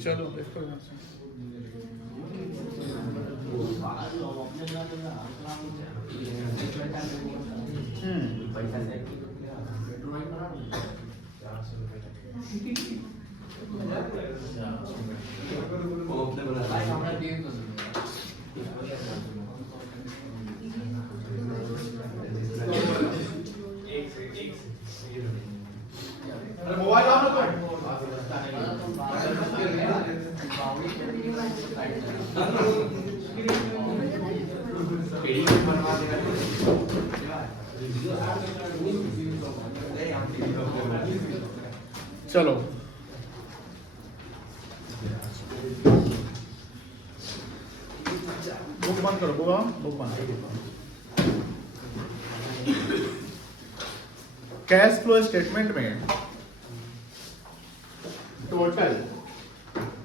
चलो देखो यहाँ से। मोबाइल ऑन रखो। चलो बुक बंद करो, बुक बंद। कैश फ्लो स्टेटमेंट में टोटल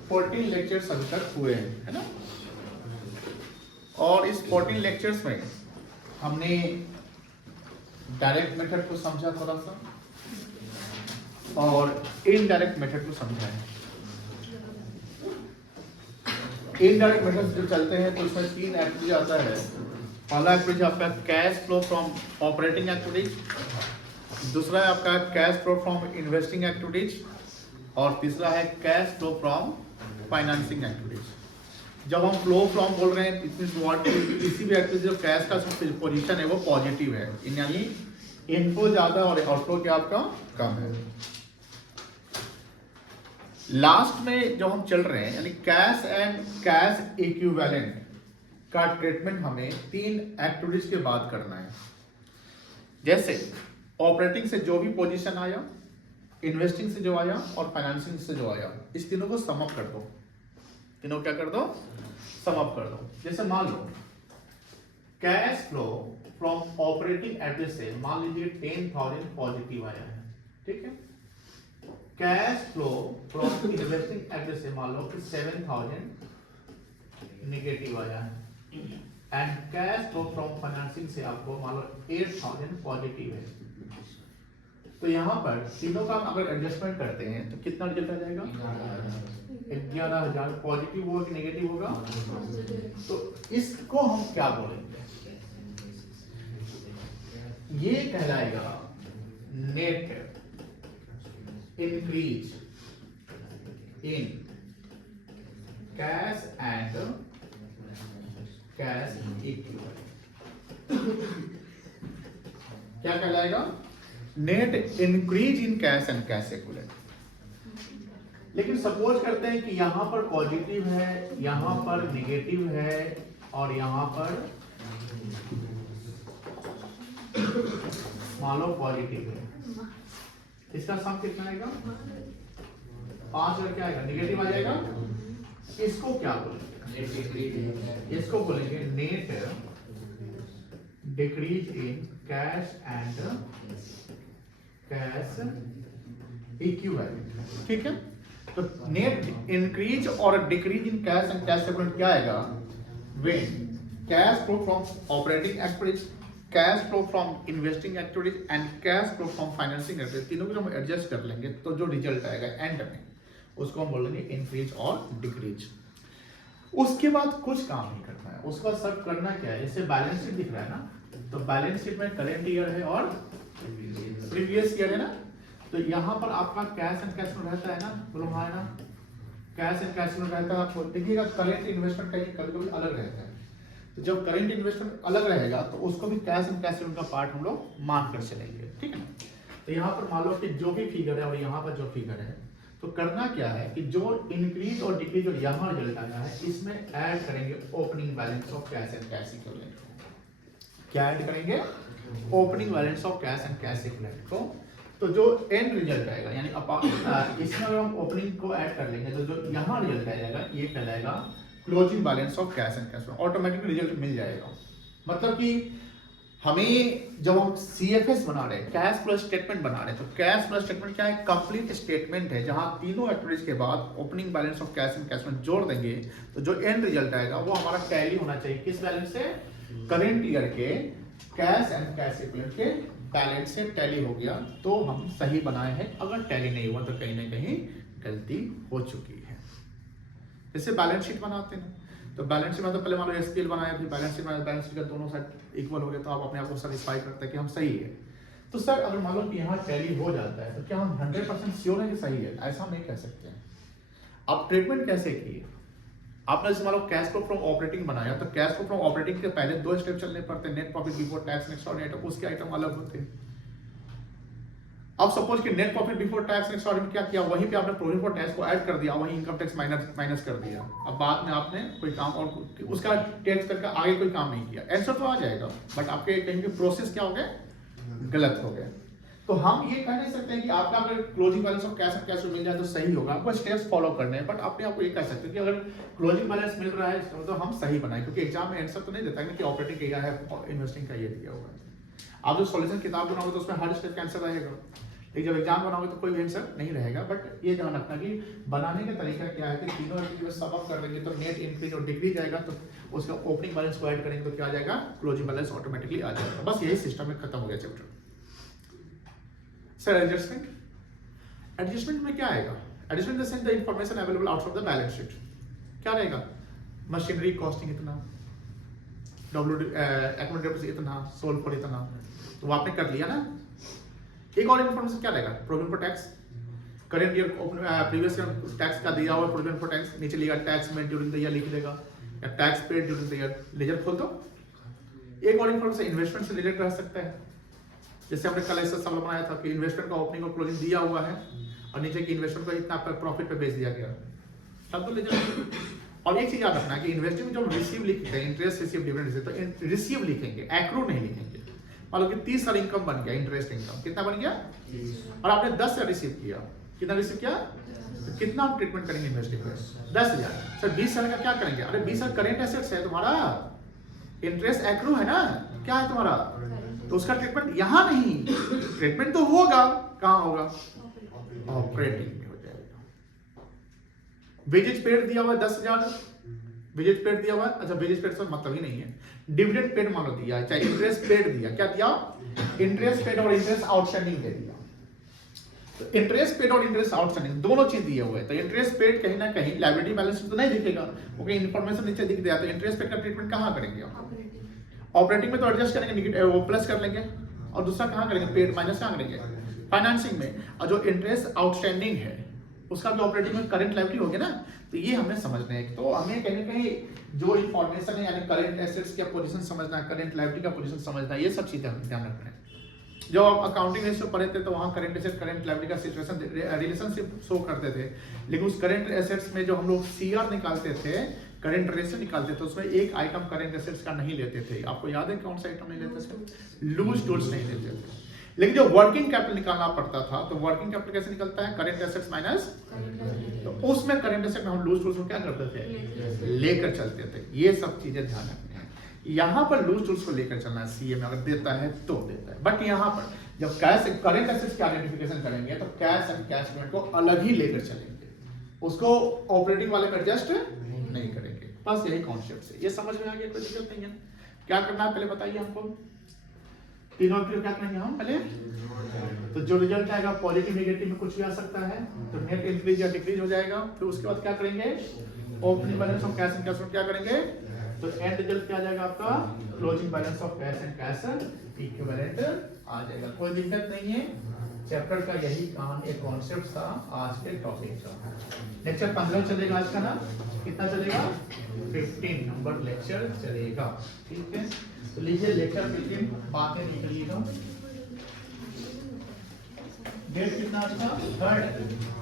14 लेक्चर्स अभी तक हुए हैं, है ना। और इस 14 लेक्चर्स में हमने डायरेक्ट मेथड को समझा थोड़ा सा और इनडायरेक्ट मेथड को समझा है। इनडायरेक्ट मेथड जो चलते हैं तो उसमें 3 एक्टिविटी आता है। पहला एक्टिविटी आपका cash flow from operating activities, दूसरा है आपका cash flow from investing activities और तीसरा है cash flow from financing activities. जब हम फ्लो फ्रॉम बोल रहे हैं किसी भी एक्टिविटी जो कैश का पोजीशन है वो पॉजिटिव है, यानी इनफ्लो ज्यादा और आउटफ्लो क्या आपका कम है। लास्ट में जो हम चल रहे हैं यानी कैश एंड कैश इक्विवेलेंट का ट्रीटमेंट हमें 3 एक्टिविटीज के बाद करना है। जैसे ऑपरेटिंग से जो भी पोजीशन आया, इन्वेस्टिंग से जो आया और फाइनेंसिंग से जो आया, इस तीनों को सम अप कर दो। तीनों क्या कर दो? सम अप कर दो। जैसे मान लो cash flow from operating address से मान लीजिए 10,000 पॉजिटिव आया है, ठीक है। Cash flow from investing address से मान लो कि 7,000 नेगेटिव आया है and cash flow from financing से आपको मान लो 8,000 पॉजिटिव है। तो यहाँ पर तीनों का अगर एडजस्टमेंट करते हैं तो कितना रिजल्ट आ जाएगा? 11,000 पॉजिटिव होगा कि नेगेटिव होगा? तो इसको हम क्या बोलेंगे? ये कहलाएगा net increase in cash and cash equivalent. क्या कहलाएगा? Net increase in cash and cash equivalent. लेकिन सपोज करते हैं कि यहां पर पॉजिटिव है, यहां पर नेगेटिव है और यहां पर मान लो पॉजिटिव है। इसका सम कितना आएगा? 5 करके आएगा, नेगेटिव आ जाएगा। इसको क्या बोलेंगे? इसको बोलेंगे net decrease in cash and cash equivalent, ठीक है। तो नेट इंक्रीज और decrease in cash and cash equivalent क्या आएगा? When cash flow from operating activities, cash flow from investing activities and cash flow from financing activities, तीनों को हम adjust कर लेंगे तो जो रिजल्ट आएगा एंड में उसको हम बोलेंगे इंक्रीज और डिक्रीज। उसके बाद कुछ काम नहीं करना है, उसका सब करना क्या है? जैसे बैलेंस शीट दिख रहा है ना, तो बैलेंस शीट में करेंट ईयर है और प्रीवियस ईयर है ना। तो यहाँ पर आपका कैश एंड कैश फ्लो रहता है ना, बोलो हाँ है ना, कैश एंड कैश फ्लो रहता है। आपको देखिएगा करेंट इन्वेस्टमेंट कहीं कभी अलग रहता है, तो जब करेंट इन्वेस्टमेंट अलग रहेगा तो उसको भी कैश एंड कैश फ्लो का पार्ट हम लोग मान कर चलेंगे, ठीक है ना। तो यहाँ पर मान लो कि जो भी फिगर है और यहाँ पर जो फिगर है, तो करना क्या है कि जो इंक्रीज और डिक्रीज और यहाँ रिजल्ट आया है इसमें ऐड करेंगे opening balance of cash and cash equivalent. क्या ऐड करेंगे? Opening balance of cash and cash equivalent को। तो जो एंड रिजल्ट आएगा यानी इसमें अगर हम ओपनिंग को ऐड कर लेंगे तो जो यहाँ रिजल्ट आएगा ये कहलाएगा closing balance of cash and cash flow. Automatic result मिल जाएगा। मतलब कि हमें जब हम CFS बना रहे हैं, कैश फ्लो स्टेटमेंट बना रहे हैं, तो कैश फ्लो स्टेटमेंट क्या है? कंप्लीट स्टेटमेंट है जहां तीनों एक्टिविटीज के बाद opening balance of cash and cash flow जोड़ देंगे तो जो एंड रिजल्ट आएगा वो हमारा टैली होना चाहिए। किस बैलेंस से? करंट ईयर के कैश एंड कैश इक्विवेलेंट के बैलेंस से टैली हो गया तो हम सही बनाए हैं। अगर टैली नहीं हुआ तो कहीं ना कहीं गलती हो चुकी है। जैसे बैलेंस शीट बनाते हैं, तो बैलेंस शीट मतलब पहले मान लो एसपीएल बनाया, फिर बैलेंस शीट बनाया, बैलेंस शीट का दोनों साइड इक्वल हो गए तो आप अपने आप को सेटिस्फाई करते हैं कि हम सही है। तो सर अगर मान लो कि यहाँ टैली हो जाता है तो क्या हम 100% श्योर है कि सही है? ऐसा हम नहीं कह सकते हैं। आप ट्रीटमेंट कैसे किए? आपने जैसे मान लो कैश फ्लो फ्रॉम ऑपरेटिंग बनाया, तो कैश फ्लो फ्रॉम ऑपरेटिंग के पहले 2 स्टेप चलने पड़ते हैं, net profit before tax next और आइटम, उसके आइटम अलग होते हैं। अब सपोज कि net profit before tax next और क्या किया, वहीं पे आपने प्रोविजन फॉर टैक्स को ऐड कर दिया, वहीं इनकम टैक्स माइनस कर दिया। अब बाद में आपने कोई काम और उसका टैक्स करके आगे कोई काम नहीं किया, आंसर तो आ जाएगा, बट आपके कहीं भी प्रोसेस क्या हो गया, गलत हो गया। तो हम ये कह नहीं सकते हैं कि आपका अगर closing balance of cash and cash मिल जाए तो सही होगा, आपको स्टेप्स फॉलो करने हैं, बट अपने आप को ये कह सकते हैं कि अगर क्लोजिंग बैलेंस मिल रहा है तो हम सही बनाए, क्योंकि एग्जाम में आंसर तो नहीं देता है कि ऑपरेटिंग क्या है, इन्वेस्टिंग का ये दिया हुआ है। आप जो सॉल्यूशन किताब बनाओगे तो उसमें हर स्टेप का आंसर रहेगा, लेकिन जब एग्जाम बनाओगे तो कोई भी आंसर नहीं रहेगा। बट ये ध्यान रखना कि बनाने का तरीका क्या है कि तीनों एंटिटी में सब अप कर देंगे तो नेट इंक्रीज और डिक्रीज आएगा, तो उसका ओपनिंग बैलेंस को ऐड करेंगे तो क्या आ जाएगा, क्लोजिंग बैलेंस ऑटोमेटिकली आ जाएगा। बस यही सिस्टम में खत्म हो गया चैप्टर। सर एडजस्टमेंट में क्या आएगा? Adjustment the sense the information available out of the balance sheet. क्या रहेगा? मशीनरी कॉस्टिंग इतना, अकाउंट इतना, सोल्ड फॉर इतना, तो वो आपने कर लिया ना। एक और इन्फॉर्मेशन क्या रहेगा? Provision for tax, current year previous year tax का दिया हुआ प्रोविजन फॉर टैक्स, नीचे लिखा tax made during the year लिख देगा, या tax paid during the year, ledger खोल दो। एक और इन्फॉर्मेशन इन्वेस्टमेंट से रिलेटेड रह सकता है, जैसे हमने कल ऐसा सवाल बनाया था कि इन्वेस्टमेंट का ओपनिंग और क्लोजिंग दिया हुआ है और नीचे की इन्वेस्टमेंट को इतना प्रॉफिट पे बेच दिया गया, तब तो लेजर। और एक चीज याद रखना कि इन्वेस्टमेंट जो रिसीव लिखते हैं, इंटरेस्ट रिसीव डिविडेंड रिसीव, तो रिसीव लिखेंगे, एक्रू नहीं लिखेंगे। मान लो कि 30 साल इनकम बन गया, इंटरेस्ट इनकम कितना बन गया, और आपने 10 हजार रिसीव किया, कितना रिसीव किया, तो कितना हम ट्रीटमेंट करेंगे इन्वेस्टिंग में? 10,000। सर 20 साल का क्या करेंगे? अरे 20 साल करेंट एसेट्स है तुम्हारा, इंटरेस्ट एक्रू है ना, क्या है तुम्हारा, तो उसका ट्रीटमेंट यहां नहीं, ट्रीटमेंट तो होगा, कहां होगा, ऑपरेटिंग में हो जाएगा। वेजेज पेड दिया हुआ 10,000, वेजेज पेड दिया हुआ, अच्छा वेजेज पेड से मतलब ही नहीं है, डिविडेंड पेड मान लो दिया, चाहे इंटरेस्ट पेड दिया, क्या दिया, इंटरेस्ट पेड और इंटरेस्ट आउटस्टैंडिंग दे दिया। तो इंटरेस्ट पेड और इंटरेस्ट आउटस्टैंडिंग दोनों चीज दिए हुए हैं, तो इंटरेस्ट पेड कहीं ना कहीं लायबिलिटी बैलेंस तो नहीं दिखेगा, क्योंकि इन्फॉर्मेशन नीचे दिख दिया, तो इंटरेस्ट पेड का ट्रीटमेंट कहां करेंगे? ऑपरेटिंग में तो एडजस्ट करेंगे, नेगेटिव वो प्लस कर लेंगे, और दूसरा कहां करेंगे, पेड माइनस कहां करेंगे, फाइनेंसिंग में। और जो इंटरेस्ट आउटस्टैंडिंग है उसका भी ऑपरेटिंग में करंट लायबिलिटी हो गया ना, तो ये हमें समझना है। तो हमें कहीं ना कहीं जो इन्फॉर्मेशन है, यानी करंट एसेट्स का पोजीशन समझना है, करंट लायबिलिटी का पोजीशन समझना है, ये सब चीजें हमें ध्यान रखना है। जब आप अकाउंटिंग रेशियो पढ़े थे तो वहाँ करंट एसेट करंट लायबिलिटी का सिचुएशन रिलेशनशिप शो करते थे, लेकिन उस करंट एसेट्स में जो हम लोग सीआर निकालते थे, करंट रेशियो निकालते थे, उसमें एक आइटम करंट एसेट्स का नहीं लेते थे। आपको याद है कौन सा आइटम नहीं लेते थे? लूज टूल्स नहीं लेते थे। लेकिन जो वर्किंग कैपिटल निकालना पड़ता था, तो वर्किंग कैपिटल कैसे निकलता है, करंट एसेट्स माइनस, तो उसमें करंट एसेट में हम लूज टूल्स को क्या करते थे, लेकर चलते थे। ये सब चीजें ध्यान रखनी है। यहाँ पर लूज टूल्स को लेकर चलना है, सीए में अगर देता है तो देता है, बट यहाँ पर जब कैश करंट एसेट्स की आइडेंटिफिकेशन करेंगे तो कैश एंड कैश इक्विवेलेंट को अलग ही लेकर चलेंगे, उसको ऑपरेटिंग वाले में एडजस्ट नहीं करेंगे। बस यही कॉन्सेप्ट है, ये समझ में आ गया, कोई दिक्कत नहीं है। क्या करना है पहले बताइए हमको, तीनों के क्या करेंगे हम पहले, तो जो रिजल्ट आएगा पॉजिटिव नेगेटिव में कुछ भी आ सकता है, तो नेट इंक्रीज या डिक्रीज हो जाएगा। फिर उसके बाद क्या करेंगे, opening balance of cash and cash क्या करेंगे, तो एंड रिजल्ट क्या आ जाएगा आपका, closing balance of cash and cash equivalent आ जाएगा। कोई दिक्कत नहीं है, चैप्टर का यही कहानी एक कॉन्सेप्ट था आज के टॉपिक का। लेक्चर 15 चलेगा आज का ना, कितना चलेगा, 15 नंबर लेक्चर चलेगा, ठीक है। तो लीजिए लेक्चर 15 बातें निकलिएगा। डेट कितना था, 3rd।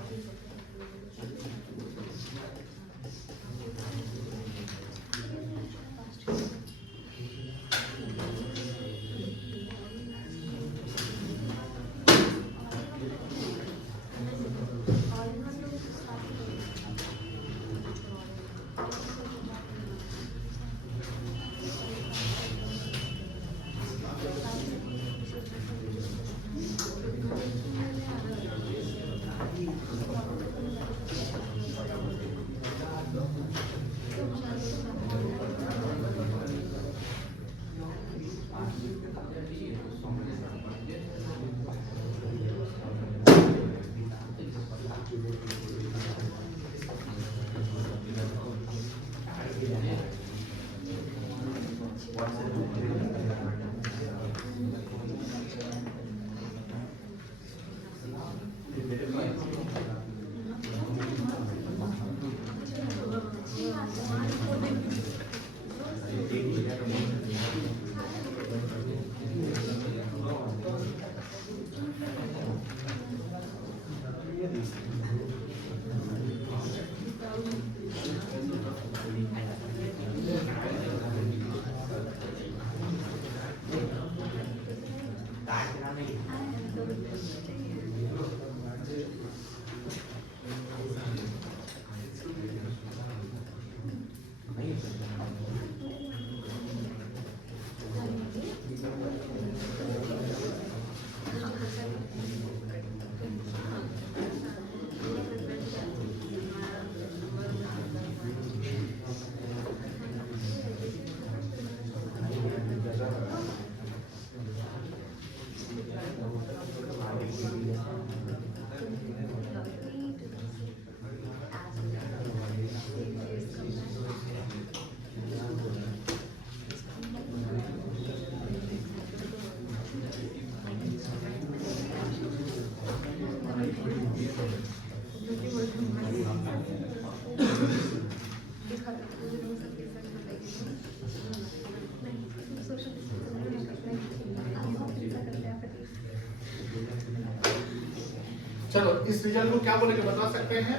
चलो इस रिजल्ट को क्या बोलेंगे बता सकते हैं?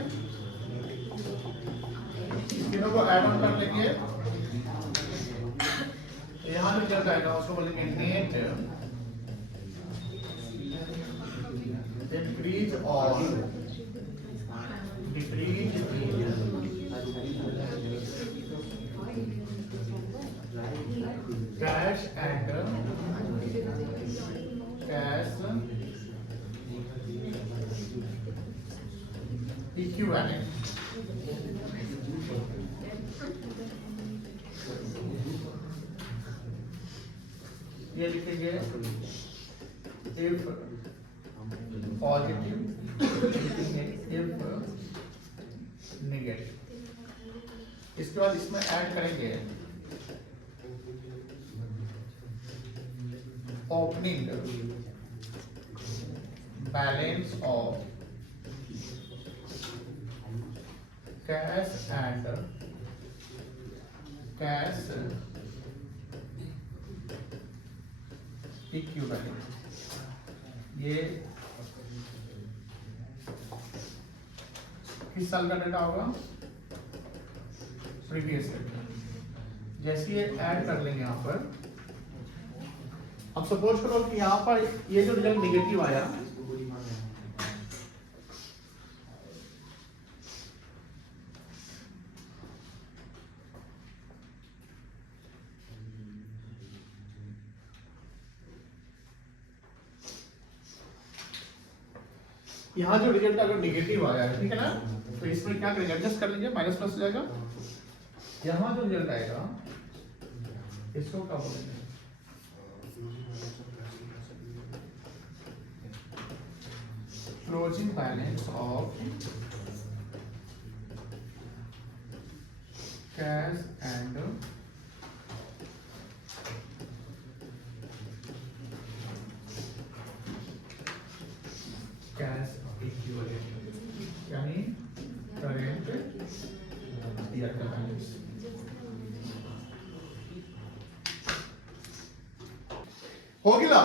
तीनों को ऐड ऑन कर लेंगे, यहाँ रिजल्ट आएगा उसको बोलेंगे नेट इंक्रीज और decrease cash and cash equivalent. ये लिखेंगे इफ पॉजिटिव, इफ नेगेटिव। इसके बाद इसमें ऐड करेंगे opening balance of cash and cash equivalent. ये किस साल का डेटा होगा? Previous data. जैसे ये ऐड कर लेंगे यहाँ पर, अब सपोज करो कि यहाँ पर ये जो रिजल्ट निगेटिव आया, यहाँ जो रिजल्ट अगर निगेटिव आया है, ठीक है ना, तो इसमें क्या करेंगे? एडजस्ट कर लेंगे, माइनस प्लस हो जाएगा। यहाँ जो रिजल्ट आएगा इसको क्या बोलेंगे? Closing balance of cash and cash equivalent, यानी करेंट ईयर का बैलेंस। हो गया?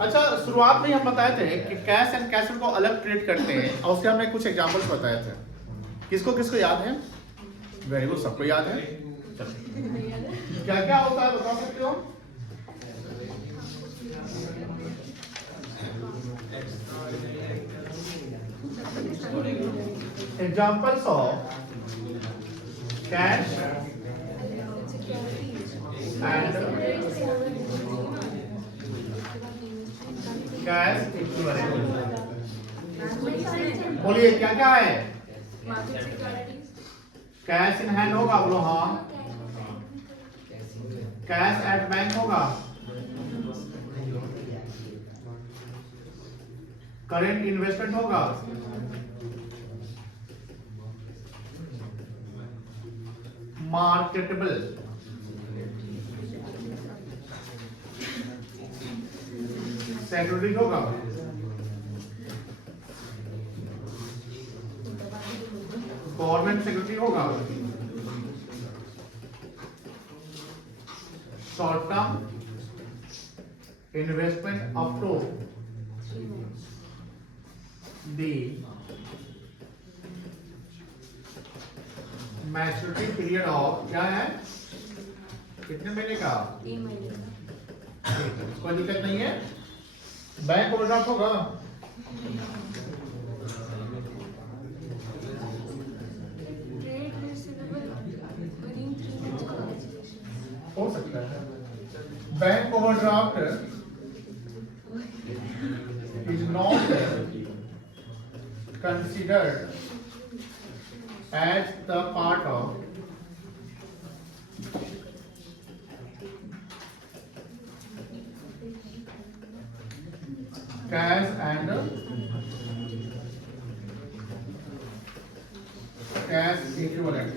अच्छा, शुरुआत में हम बताए थे कि कैश एंड कैश को अलग ट्रीट करते हैं और उसके हमने कुछ एग्जांपल्स बताए थे। किसको किसको याद है? वेरी गुड, सबको याद है। क्या क्या होता है बता सकते हो? Examples of cash and cash equivalent. बोलिए क्या क्या है? कैश इन हैंड होगा, बोलो हाँ। कैश एट बैंक होगा, करेंट इन्वेस्टमेंट होगा, मार्केटेबल, सिक्योरिटी होगा, गवर्नमेंट सिक्योरिटी होगा, short term investment up to the maturity period of, क्या है, कितने महीने का? 3 महीने का। कोई दिक्कत नहीं है। बैंक ओवरड्राफ्ट होगा, हो सकता है। Bank overdraft is not considered as the part of cash and cash equivalent.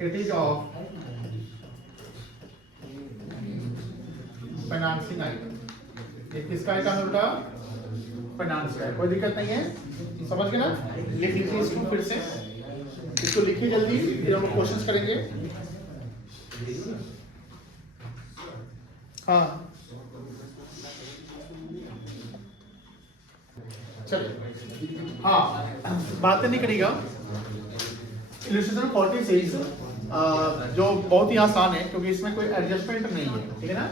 It is of financing item. ये किसका आइटम है बेटा? फाइनेंस का है। कोई दिक्कत नहीं है, समझ गए ना? लिख लीजिए इसको फिर से, इसको लिखिए जल्दी, फिर हम लोग क्वेश्चंस करेंगे। हाँ चलिए हाँ बातें नहीं करेगा। इलस्ट्रेशन 46 जो बहुत ही आसान है क्योंकि इसमें कोई एडजस्टमेंट नहीं है, ठीक है ना।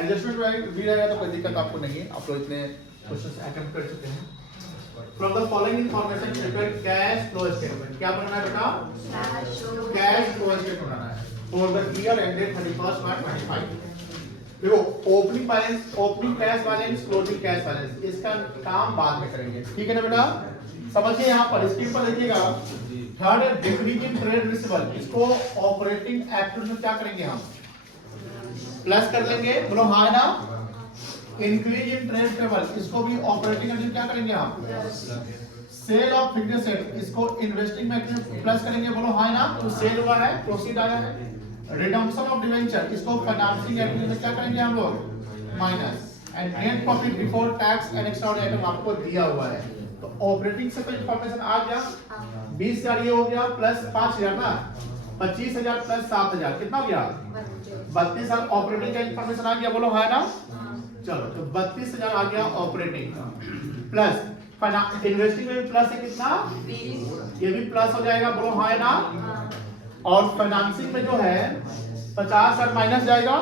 एडजस्टमेंट भी रहेगा तो कोई दिक्कत आपको नहीं है, आप लोग इतने क्वेश्चंस अटेम्प्ट कर चुके हैं। From the following information prepare cash flow statement. क्या बनाना है बेटा? कैश फ्लो स्टेटमेंट बनाना है फॉर द ईयर एंडेड 31 मार्च 25। देखो opening balance, opening cash balance, closing cash balance, इसका काम बाद में करेंगे, ठीक है ना बेटा। समझिए यहाँ पर स्क्रीन पर देखिएगा, third decrease in trade receivable, इसको ऑपरेटिंग एक्टिविटी में क्या करेंगे हम? प्लस कर लेंगे, बोलो हाँ ना। इंक्रीज इन ट्रेड पेबल, इसको भी ऑपरेटिंग एक्टिविटी क्या करेंगे हम? सेल ऑफ फिक्स्ड एसेट, इसको इन्वेस्टिंग में प्लस करेंगे, बोलो हाँ ना। तो सेल हुआ है, प्रोसीड आया है। रिडम्पशन ऑफ डिवेंचर, इसको फाइनेंसिंग एक्टिविटी में क्या करेंगे हम लोग? Minus. And net profit before tax and extraordinary item आपको दिया हुआ है, तो ऑपरेटिंग से कोई इंफॉर्मेशन आ गया। 20,000 ये हो गया प्लस 5,000 ना, 25,000 प्लस 7,000 कितना हो गया? 32,000 ऑपरेटिंग का इंफॉर्मेशन आ गया, बोलो हाँ ना। चलो तो 32,000 आ गया ऑपरेटिंग का, प्लस इन्वेस्टिंग में भी प्लस है कितना? ये भी प्लस हो जाएगा, बोलो हाँ ना। और फाइनेंसिंग में जो है 50,000 माइनस जाएगा,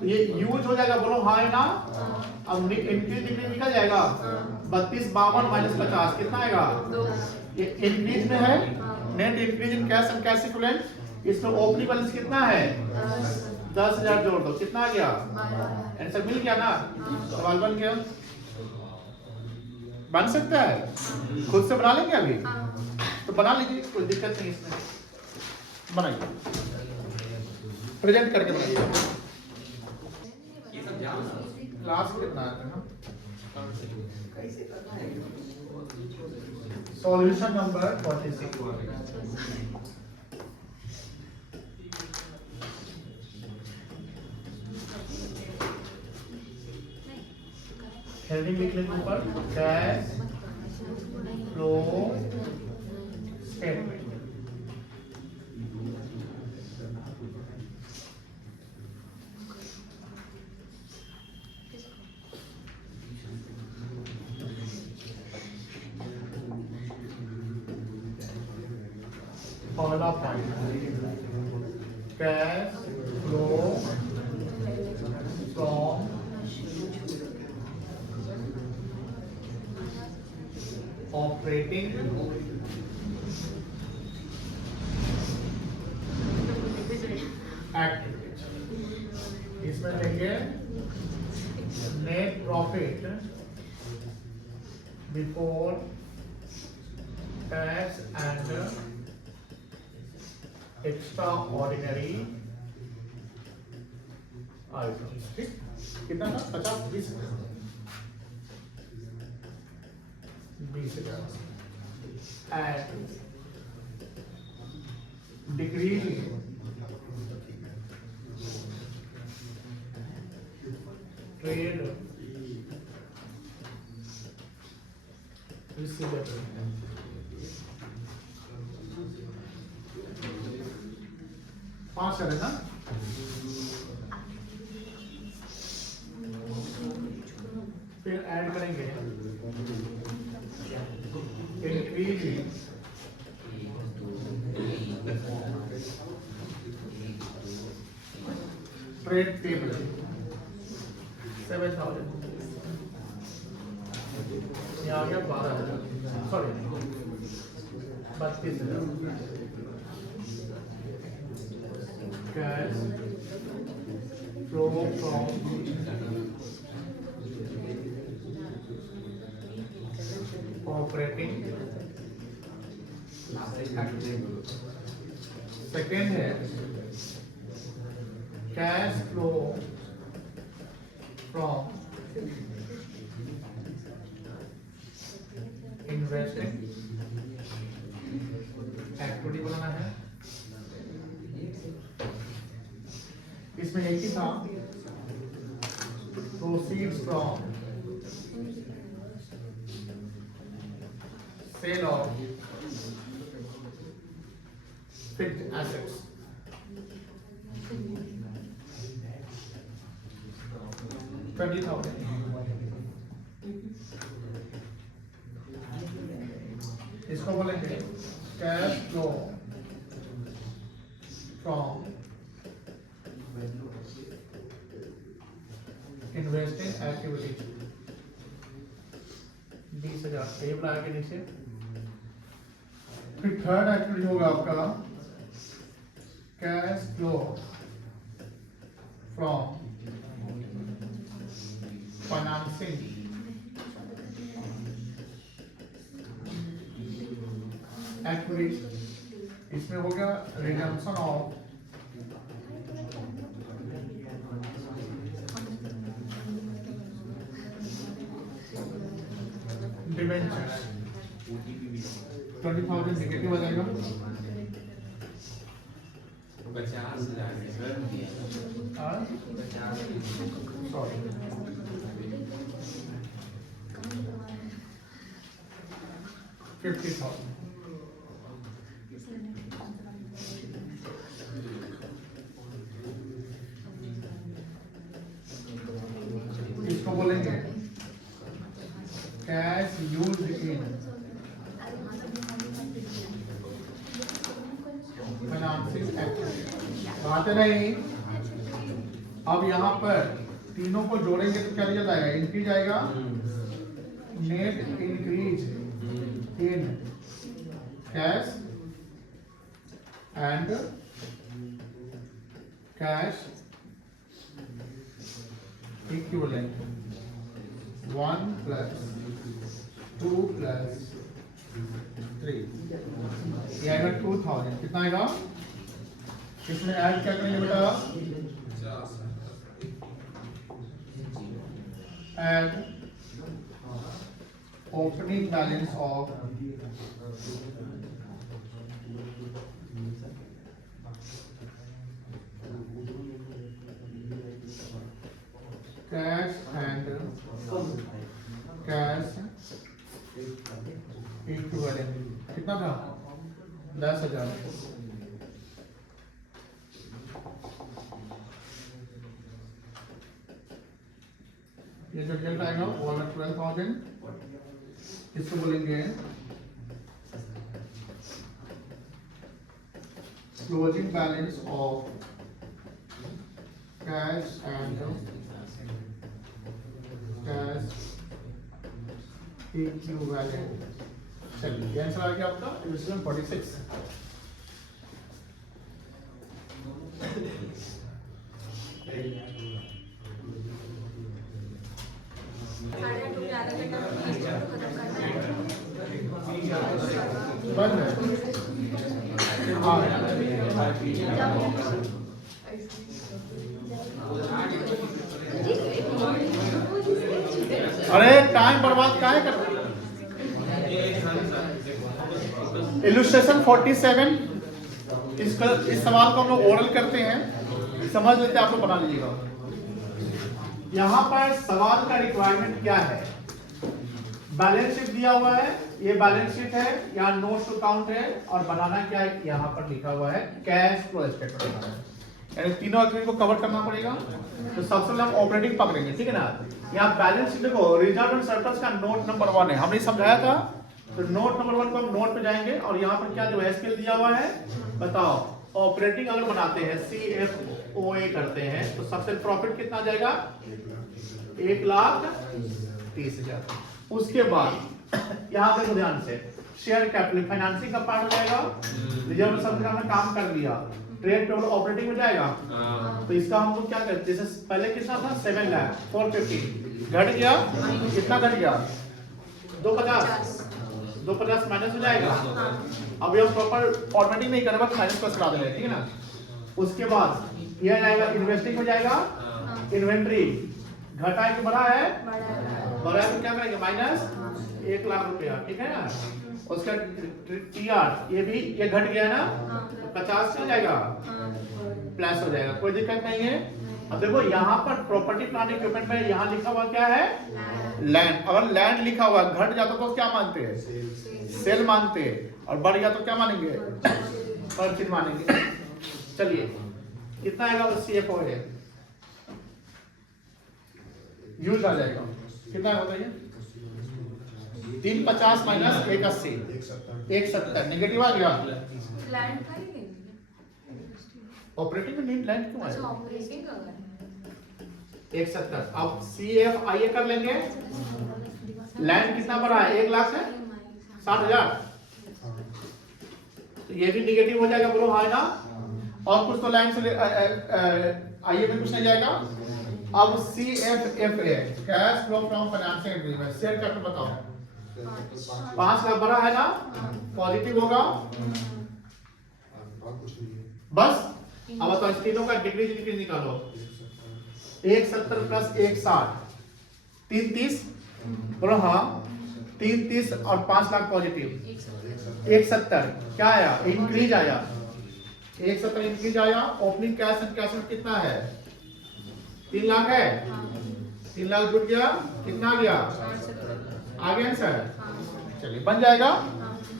तो ये यूज हो जाएगा, बोलो हाँ ना। अब इंक्रीज डिक्रीज निकल जाएगा, 32 52 माइनस 50 कितना आएगा? ये इंक्रीज में है। Net increase in cash and cash equivalent, इसमें ओपनिंग बैलेंस कितना है? 10,000 जोड़ दो, कितना आ गया? आंसर मिल गया ना। सवाल बन गया, बन सकता है, खुद से बना लेंगे अभी तो बना लीजिए, कोई दिक्कत नहीं इसमें, बनाइए प्रेजेंट करके बनाइए। क्लास में बनाया था ना। Solution number 46। हेडिंग लिख लेते ऊपर, कैश फ्लो स्टेटमेंट। पहला point, cash flow from operating activities. इसमें लेंगे net profit before tax and extra ordinary items. ठीक, कितना था? 50 20 एंड डिक्रीज ट्रेड रिसीवेबल। पांच है ना। फिर ऐड करेंगे इंक्रीज ट्रेड पेबल 7,000, ये आ गया 12,000, sorry 32,000। Cash flow from operating. Second है cash flow from investing activity बनाना है। इसमें एक ही था, proceeds from sale of fixed assets. $20,000 इसको बोलेंगे cash flow from investing activity 20,000 ये बनाया के नीचे। फिर थर्ड एक्टिविटी होगा आपका cash flow from financing activity. इसमें हो गया रिडम्पशन ऑफ डिबेंचर्स 20,000 नेगेटिव आ जाएगा। 50,000 सॉरी 50,000 इसको बोलेंगे cash used in financing activity. बात नहीं, अब यहाँ पर तीनों को जोड़ेंगे तो क्या रिजल्ट आएगा? इंक्रीज आएगा, net increase in cash and cash equivalent 1 + 2 + 3 ये आएगा 2,000। कितना आएगा? इसमें ऐड क्या करेंगे बेटा? Add opening balance of cash and cash equivalent. कितना था? 10,000। ये जो रिजल्ट आएगा वो आएगा 12,000। इसको बोलेंगे closing balance of cash and cash equivalent. चलिए आंसर आ गया आपका क्वेश्चन 46। बंद है। अरे टाइम बर्बाद काहे कर रहे? इलस्ट्रेशन 47। इस सवाल को हम लोग ओरल करते हैं, समझ लेते हैं, आप लोग बना लीजिएगा। यहाँ पर सवाल का रिक्वायरमेंट क्या है? बैलेंस शीट दिया हुआ है, ये बैलेंस शीट है, यहाँ नोट्स टू अकाउंट है, और बनाना क्या है? यहाँ पर लिखा हुआ है कैश फ्लो स्टेटमेंट बनाना है। यानी तीनों एक्टिविटी को कवर करना पड़ेगा। तो सबसे पहले हम ऑपरेटिंग पकड़ेंगे, ठीक है ना। यहाँ बैलेंस शीट देखो, रिजर्व एंड सरप्लस का नोट नंबर 1 है, हमने समझाया था। तो नोट नंबर 1 को हम नोट पे जाएंगे, और यहाँ पर क्या जो एसपीएल दिया हुआ है बताओ। ऑपरेटिंग अगर बनाते हैं, CFOA करते हैं, तो सबसे प्रॉफिट कितना आ जाएगा? 1,30,000। उसके बाद यहाँ देखो ध्यान से, शेयर कैपिटल फाइनेंसिंग का पार्ट हो जाएगा। रिजर्व सब हमने काम कर लिया, ट्रेड पेबल ऑपरेटिंग में जाएगा। तो इसका हम लोग क्या करते हैं? जैसे पहले कितना था? 7,450 घट गया, कितना घट गया? 250 माइनस हो जाएगा। अभी हम प्रॉपर ऑपरेटिंग नहीं करेंगे, बस माइनस प्लस करा देंगे, ठीक है ना। उसके बाद यह जाएगा इन्वेस्टिंग में जाएगा, इन्वेंट्री घटा है कि बढ़ा है? बढ़ा है तो क्या करेंगे? माइनस 1,00,000 रुपया, ठीक है ना। उसका TR ये घट गया ना, तो 50 हो जाएगा, प्लस हो जाएगा, कोई दिक्कत नहीं है। अब देखो यहाँ पर प्रॉपर्टी प्लांट इक्विपमेंट में यहाँ लिखा हुआ क्या है? लैंड। अगर लैंड लिखा हुआ घट जाता तो क्या मानते हैं? सेल मानते हैं, और बढ़ गया तो क्या मानेंगे? परचेज मानेंगे। चलिए कितना आएगा? CFOA यूज आ जाएगा, कितना बताइए? 350 माइनस 180 170 नेगेटिव आ गया। लैंड का ही लेंगे। ऑपरेटिंग में नीट लाइन क्यों अच्छा आया? ऑपरेटिंग का है। 170। अब CF आइए कर लेंगे। लैंड कितना बढ़ा है? 1 लाख है 60,000। तो ये भी निगेटिव हो जाएगा ब्रो, है ना? और कुछ तो लाइन से आइए में कुछ नहीं जाएगा। अब CFFA cash flow from financial agreement share capital बताओ। 5 लाख बढ़ा है ना, पॉजिटिव होगा बस। अब बताओ इस तीनों का डिक्रीज निकालो। 170 प्लस 160 330 बोलो। हाँ 330 और 5 लाख पॉजिटिव 170 क्या आया? इंक्रीज आया। 170 इंक्रीज आया। ओपनिंग कैश एंड कैश कितना है? 3 लाख है। 3 लाख जुट गया, कितना आ गया? आ गया सर। चलिए बन जाएगा।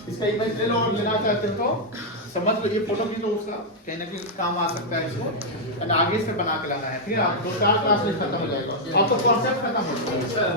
इसका इमेज ले लो और लेना चाहते हो तो समझ लो, ये फोटो भी तो उसका कहीं ना कहीं काम आ सकता है इसको, और आगे से बना के लाना है। ठीक है, आप 2-4 क्लास में खत्म हो जाएगा। अब तो कॉन्सेप्ट खत्म हो जाएगा।